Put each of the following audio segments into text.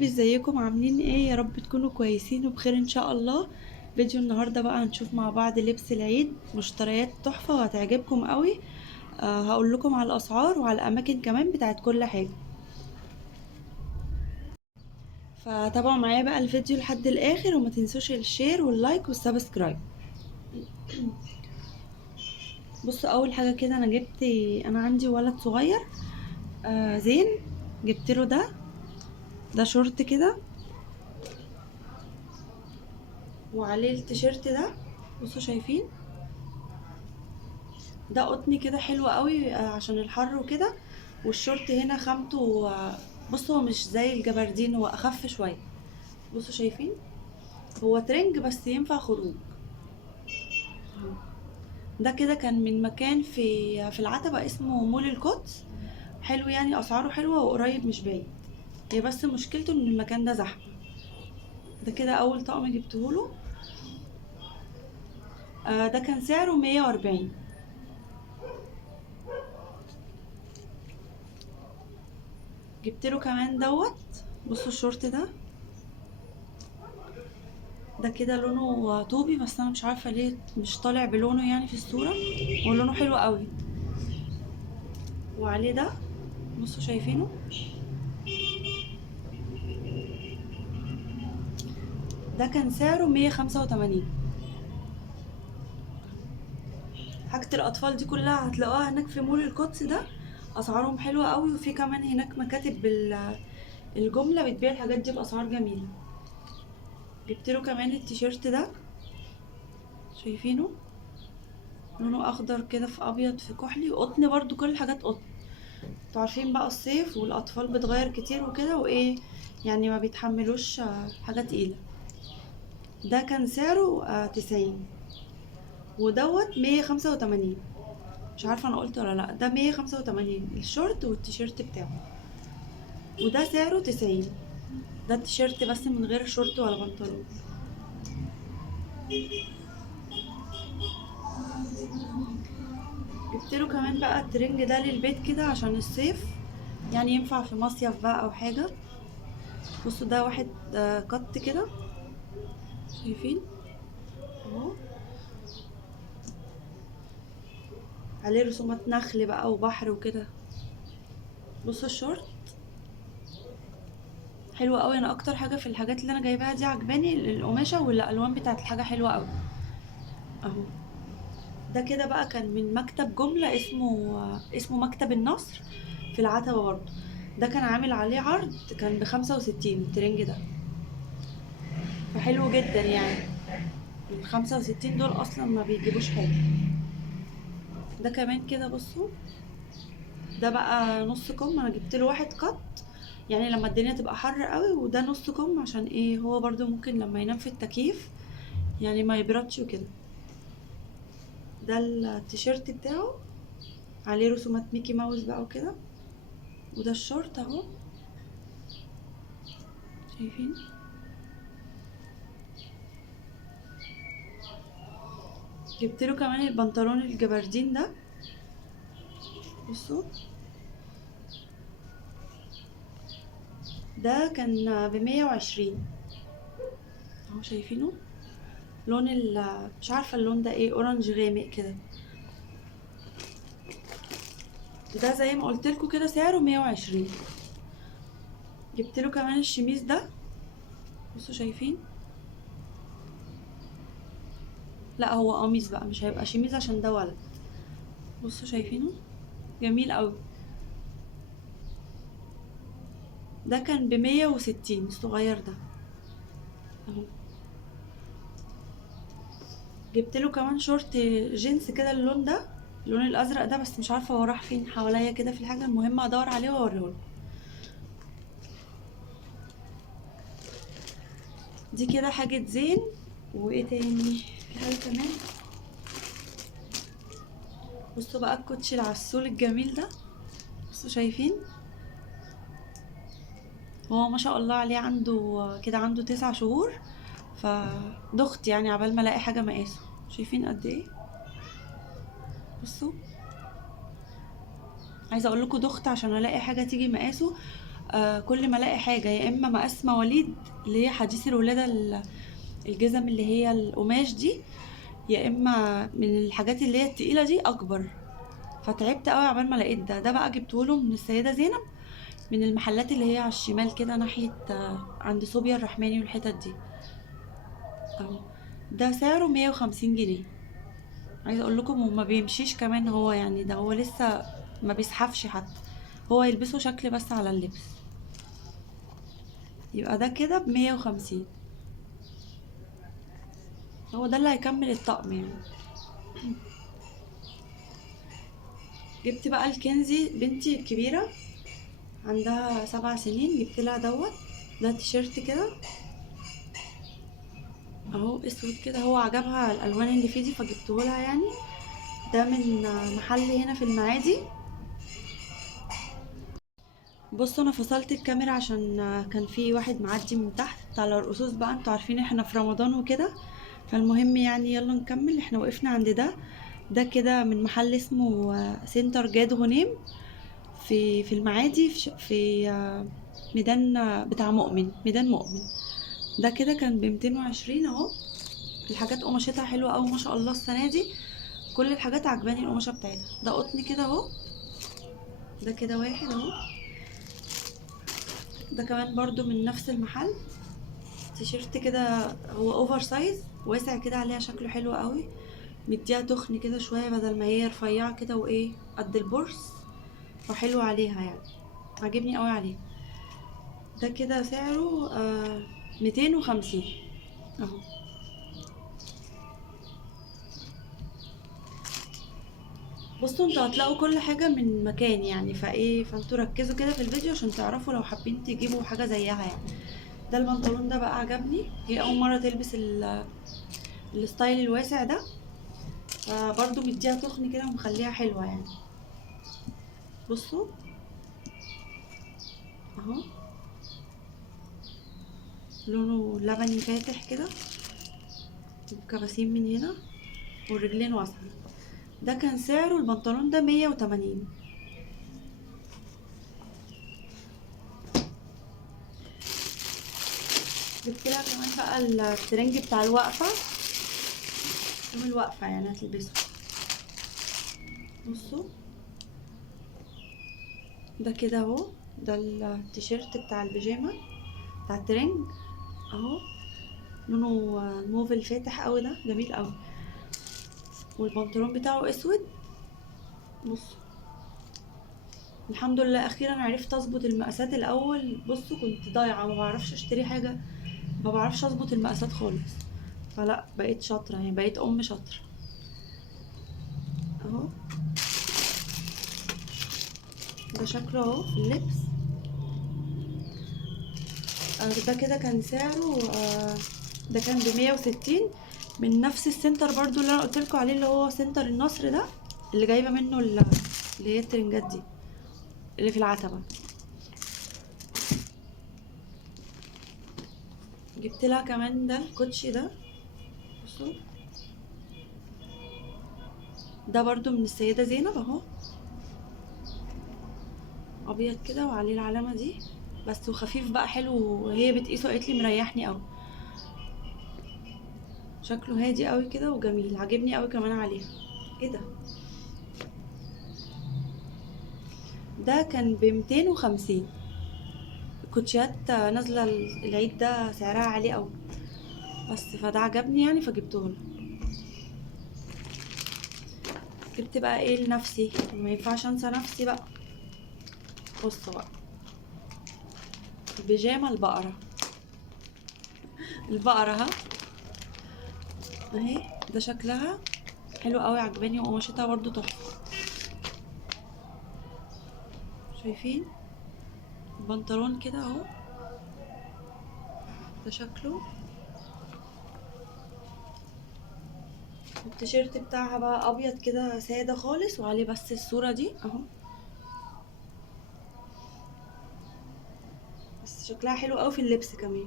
حبايبي، ازيكم عاملين ايه؟ يا رب تكونوا كويسين وبخير ان شاء الله. فيديو النهارده بقى هنشوف مع بعض لبس العيد، مشتريات تحفه وهتعجبكم قوي. هقول لكم على الاسعار وعلى الاماكن كمان بتاعت كل حاجه. فتابعوا معايا بقى الفيديو لحد الاخر وما تنسوش الشير واللايك والسبسكرايب. بصوا، اول حاجه كده انا عندي ولد صغير، زين. جبت له ده شورت كده وعليه التيشيرت ده. بصوا شايفين؟ ده قطني كده حلو قوي، عشان الحر وكده. والشورت هنا خامته، بصوا هو مش زي الجبردين، هو اخف شويه. بصوا شايفين؟ هو ترنج بس ينفع خروج. ده كده كان من مكان في العتبة اسمه مول القدس. حلو يعني، اسعاره حلوه وقريب مش بعيد. هي بس مشكلته ان المكان ده زحمه. ده كده اول طقم جبتهوله. ده كان سعره 140. جبت له كمان بصوا الشورت ده كده لونه طوبي، بس انا مش عارفه ليه مش طالع بلونه يعني في الصوره. هو لونه حلو قوي. وعليه ده، بصوا شايفينه؟ ده كان سعره 185. حاجة الأطفال دي كلها هتلاقوها هناك في مول القدس ده. أسعارهم حلوة قوي، وفي كمان هناك مكاتب الجملة بتبيع الحاجات دي بأسعار جميلة. جبت له كمان التيشيرت ده، شايفينه؟ لونه أخضر كده في أبيض في كحلي وقطن، برضو كل الحاجات قطن. انتوا عارفين بقى الصيف والأطفال بتغير كتير وكده وإيه، يعني ما بيتحملوش حاجة تقيلة. ده كان سعره 90. ودوت 185. مش عارفة أنا قلت ولا لأ، ده 185 الشورت والتيشيرت بتاعه. وده سعره 90. ده التيشيرت بس من غير شورت ولا بنطلون. جبت له كمان بقى الترنج ده للبيت كده عشان الصيف، يعني ينفع في مصيف بقى أو حاجة. بصوا ده واحد قط كده، شايفين؟ اهو، عليه رسومات نخل بقى وبحر وكده. بصوا الشورت حلو قوي. انا اكتر حاجه في الحاجات اللي انا جايباها دي عجباني القماشه والالوان بتاعت الحاجه حلوه قوي. اهو، ده كده بقى كان من مكتب جمله اسمه مكتب النصر في العتبه برضه. ده كان عامل عليه عرض، كان ب65 الترنج ده. فحلو جدا يعني. ال65 دول اصلا ما بيجيبوش حاجه. ده كمان كده بصوا، ده بقى نص كم. انا جبت له واحد قط، يعني لما الدنيا تبقى حر قوي. وده نص كم عشان ايه، هو برضو ممكن لما ينام في التكييف يعني ما يبردش وكده. ده التيشيرت بتاعه عليه رسومات ميكي ماوس بقى وكده. وده الشورت اهو، شايفين؟ جبت له كمان البنطلون الجبردين ده. بصوا، ده كان ب120. اهو شايفينه؟ لون مش عارفه اللون ده ايه، اورنج غامق كده. ده زي ما قلت لكم كده سعره 120. جبت له كمان الشميز ده. بصوا شايفين؟ لا هو قميص بقى، مش هيبقى شميز عشان ده ولد. بصوا شايفينه؟ جميل قوي. ده كان ب160 الصغير ده. اهو. جبت له كمان شورت جينز كده اللون ده، اللون الازرق ده، بس مش عارفه هو راح فين حواليا كده في الحاجه. المهم ادور عليه واوريهولكم. دي كده حاجه زين. وايه تاني؟ في حاجه كمان. بصوا بقى الكوتشي العسول الجميل ده. بصوا شايفين؟ هو ما شاء الله عليه، عنده كده عنده 9 شهور. فضغط يعني عبال ما الاقي حاجه مقاسه. شايفين قد ايه؟ بصوا، عايزه اقول لكم ضغط عشان الاقي حاجه تيجي مقاسه. كل ما الاقي حاجه يا اما مقاس مواليد اللي هي حديث الولاده، الجزم اللي هي القماش دي، يا اما من الحاجات اللي هي التقيله دي اكبر. فتعبت قوي عبال ما لقيت ده بقى جبتهوله من السيده زينب، من المحلات اللي هي على الشمال كده ناحيه عند صوبيا الرحماني والحتت دي اهو. ده سعره 150 جنيه. عايزه اقول لكم وما بيمشيش كمان، هو يعني ده هو لسه ما بيسحفش حتى، هو يلبسه شكل بس على اللبس. يبقى ده كده ب150. هو ده اللي هيكمل الطقم يعني. جبت بقى الكنزي بنتي الكبيرة، عندها 7 سنين، جبت لها ده تيشيرت كده اهو اسود كده، هو عجبها الالوان اللي فيه دي فجبته لها يعني. ده من محل هنا في المعادي. بصوا انا فصلت الكاميرا عشان كان في واحد معدي من تحت على الرصوص بقى، انتوا عارفين احنا في رمضان وكده. فالمهم يعني يلا نكمل. احنا وقفنا عند ده كده من محل اسمه سنتر جاد غنيم في المعادي، في ميدان بتاع ميدان مؤمن. ده كده كان ب220 اهو. الحاجات قماشتها حلوه قوي ما شاء الله السنه دي، كل الحاجات عجباني القماشه بتاعتها. ده قطن كده اهو. ده كده واحد اهو. ده كمان برضو من نفس المحل، تيشيرت كده هو اوفر سايز واسع كده عليها، شكله حلو قوي، مديها تخن كده شويه بدل ما هي رفيعه كده وايه قد البورس، فحلو عليها يعني، عجبني قوي عليه. ده كده سعره 250 اهو. بصوا انتوا هتلاقوا كل حاجة من مكان يعني، فانتوا ركزوا كده في الفيديو عشان تعرفوا لو حابين تجيبوا حاجة زيها يعني. ده البنطلون ده بقى عجبني، هي اول مرة تلبس الستايل الواسع ده، فبرضه مديها تخن كده ومخليها حلوة يعني. بصوا اهو، لونه لبني فاتح كده، وكباسين من هنا، والرجلين واسعة. ده كان سعره البنطلون ده 180. جبت لها كمان بقى الترنج بتاع الوقفة، يوم الوقفة يعني هتلبسه. بصوا ده كده اهو، ده التيشيرت بتاع البيجامة بتاع الترنج اهو، لونه موف الفاتح قوي، ده جميل قوي، والبنطلون بتاعه اسود. بصوا الحمد لله اخيرا عرفت اظبط المقاسات. الاول بصوا كنت ضايعه ما بعرفش اشتري حاجه، ما بعرفش اظبط المقاسات خالص، فلا بقيت شاطره يعني، بقيت شاطره اهو. ده شكله اهو في اللبس. ده كده كان سعره ده كان ب160، من نفس السنتر برضو اللي انا قلتلكوا عليه، اللي هو سنتر النصر ده، اللي جايبه منه اللي هي الترنجات دي اللي في العتبه. جبت لها كمان ده الكوتشي ده، بصوا ده برضو من السيده زينب اهو، ابيض كده وعليه العلامه دي بس، وخفيف بقى حلو، وهي بتقيسه قالت لي مريحني قوي، شكله هادي قوي كده وجميل، عاجبني قوي كمان عليها. ايه ده؟ ده كان ب250. الكوتشيات نازله العيد ده سعرها عالي قوي، بس فده عجبني يعني فجبته له. جبت بقى ايه لنفسي، ما ينفعش انسى نفسي بقى. بصوا بقى البيجامه البقره ها اهي. ده شكلها حلو قوي عجباني، وقماشتها برضو تحفه. شايفين البنطلون كده اهو، ده شكله. التيشيرت بتاعها بقى ابيض كده ساده خالص، وعليه بس الصوره دي اهو، بس شكلها حلو قوي في اللبس كمان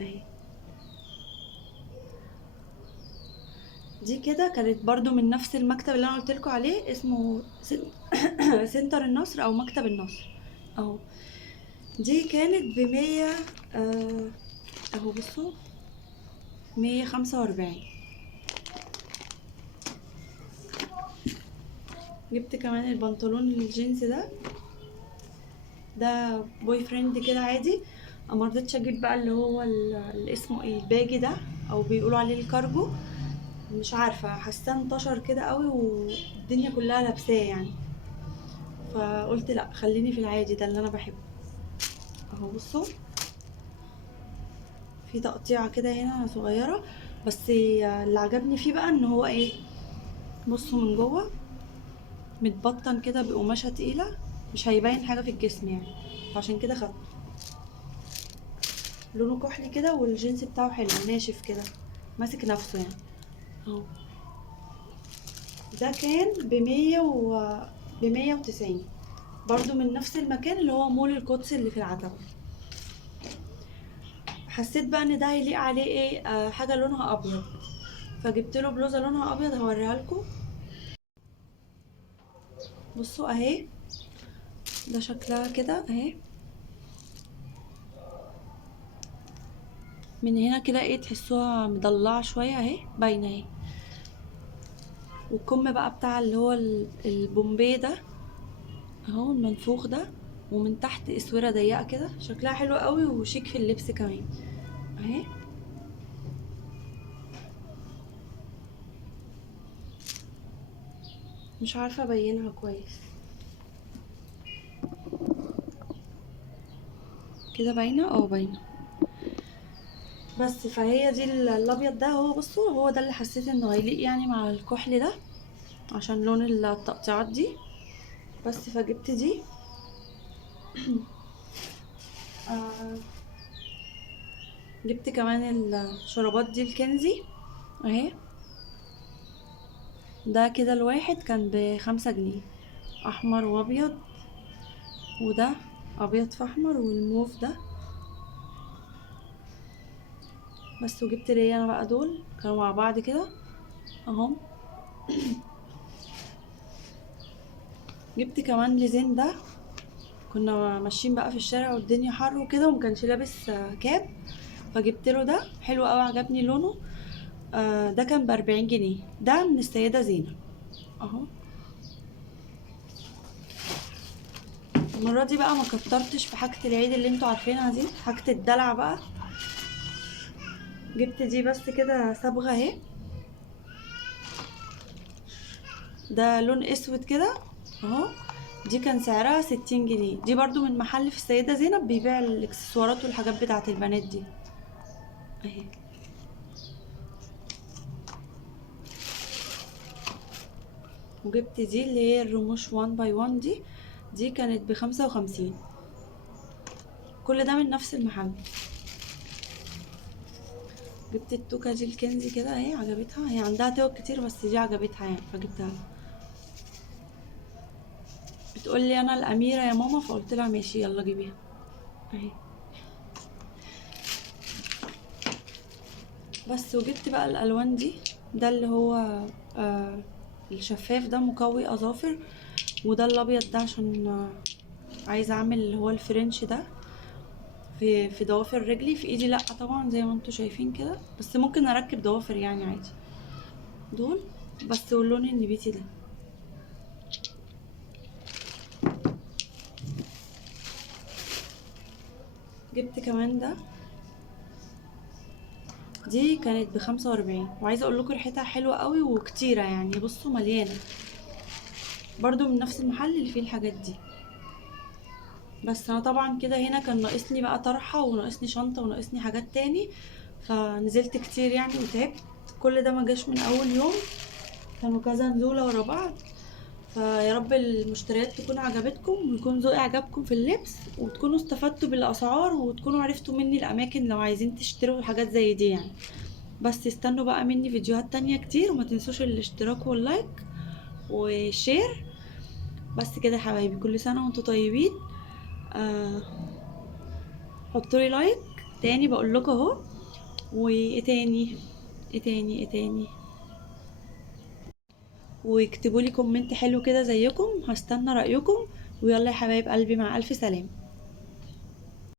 اهي. دي كده كانت برضو من نفس المكتب اللي انا قلت لكم عليه، اسمه سنتر النصر او مكتب النصر. اهو. دي كانت ب100. اهو بصوا، 145. جبت كمان البنطلون الجينز ده بوي فريند كده عادي. مرضتش اجيب بقى اللي هو اللي اسمه ايه، الباجي ده، او بيقولوا عليه الكارجو. مش عارفه، حاساه انتشر كده قوي والدنيا كلها لابساه يعني. فقلت لا، خليني في العادي ده اللي انا بحبه. اهو بصوا، في تقطيعه كده هنا صغيره. بس اللي عجبني فيه بقى ان هو ايه، بصوا من جوه متبطن كده بقماشه تقيله، مش هيبين حاجه في الجسم يعني. فعشان كده خدته. لونه كحلي كده، والجينز بتاعه حلو ناشف كده، ماسك نفسه يعني. اهو. ده كان ب190. برضو من نفس المكان اللي هو مول القدس اللي في العتبة. حسيت بقى ان ده هيليق عليه ايه، حاجة لونها ابيض. فجبت له بلوزة لونها ابيض، هوريها لكم. بصوا اهي، ده شكلها كده اهي. من هنا كده ايه، تحسوها مضلعة شوية اهي، باينة اهي. والكم بقى بتاع اللي هو البومبي ده اهو، المنفوخ ده. ومن تحت اسوره ضيقه كده، شكلها حلو قوي وشيك في اللبس كمان اهي. مش عارفه ابينها كويس، كده باينه، باينه. بس فهي دي الابيض ده، هو بصوا هو ده اللي حسيت انه هيليق يعني مع الكحل ده، عشان لون التقطيعات دي. بس فجبت دي. آه جبت كمان الشرابات دي الكنزي اهي. ده كده الواحد كان ب5 جنيه، احمر وابيض. وده ابيض في احمر، والموف ده. بس وجبت ليا انا بقى، دول كانوا مع بعض كده اهم. جبت كمان لزين ده. كنا ماشيين بقى في الشارع والدنيا حر وكده، ومكانش لابس كاب. فجبت له ده، حلو قوي عجبني لونه. ده كان ب40 جنيه، ده من السيدة زينب اهو. المرة دي بقى ما كترتش في حاجة العيد اللي انتوا عارفينها دي، حاجة الدلع بقى. جبت دي بس كده صبغة اهي. ده لون اسود كده اهو. دي كان سعرها 60 جنيه. دي برضو من محل في السيدة زينب بيبيع الاكسسوارات والحاجات بتاعت البنات دي اهي. وجبت دي اللي هي الرموش 1 باي 1 دي كانت ب55. كل ده من نفس المحل. جبت التوكة دي الكنزي كده اهي، عجبتها. هي عندها توك كتير بس دي عجبتها يعني، فجبتها لها. بتقولي انا الاميرة يا ماما، فقلت لها ماشي يلا جيبيها اهي. بس وجبت بقى الالوان دي. ده اللي هو آه الشفاف ده مقوي اظافر. وده الابيض ده عشان عايزه اعمل اللي هو الفرنش ده في ضوافر رجلي. في ايدي لا طبعا زي ما انتوا شايفين كده، بس ممكن اركب ضوافر يعني عادي. دول بس، واللون النبيتي ده. جبت كمان ده. دي كانت ب45، وعايزه اقول لكم ريحتها حلوه قوي وكتيره يعني، بصوا مليانه. برضو من نفس المحل اللي فيه الحاجات دي. بس انا طبعا كده هنا كان ناقصني بقى طرحه، وناقصني شنطه، وناقصني حاجات تاني. فنزلت كتير يعني وتعبت. كل ده ما جاش من اول يوم، كانوا كذا نزوله ورا بعض. فيا رب المشتريات تكون عجبتكم، ويكون ذوقي عجبكم في اللبس، وتكونوا استفدتوا بالاسعار، وتكونوا عرفتوا مني الاماكن لو عايزين تشتروا حاجات زي دي يعني. بس استنوا بقى مني فيديوهات تانية كتير، وما تنسوش الاشتراك واللايك والشير. بس كده يا حبايبي، كل سنة وانتوا طيبين. آه حطولي لايك تاني بقول لكم اهو. وايه تاني، ايه تاني. واكتبوا لي كومنت حلو كده زيكم، هستنى رأيكم. ويلا يا حبايب قلبي، مع الف سلامة.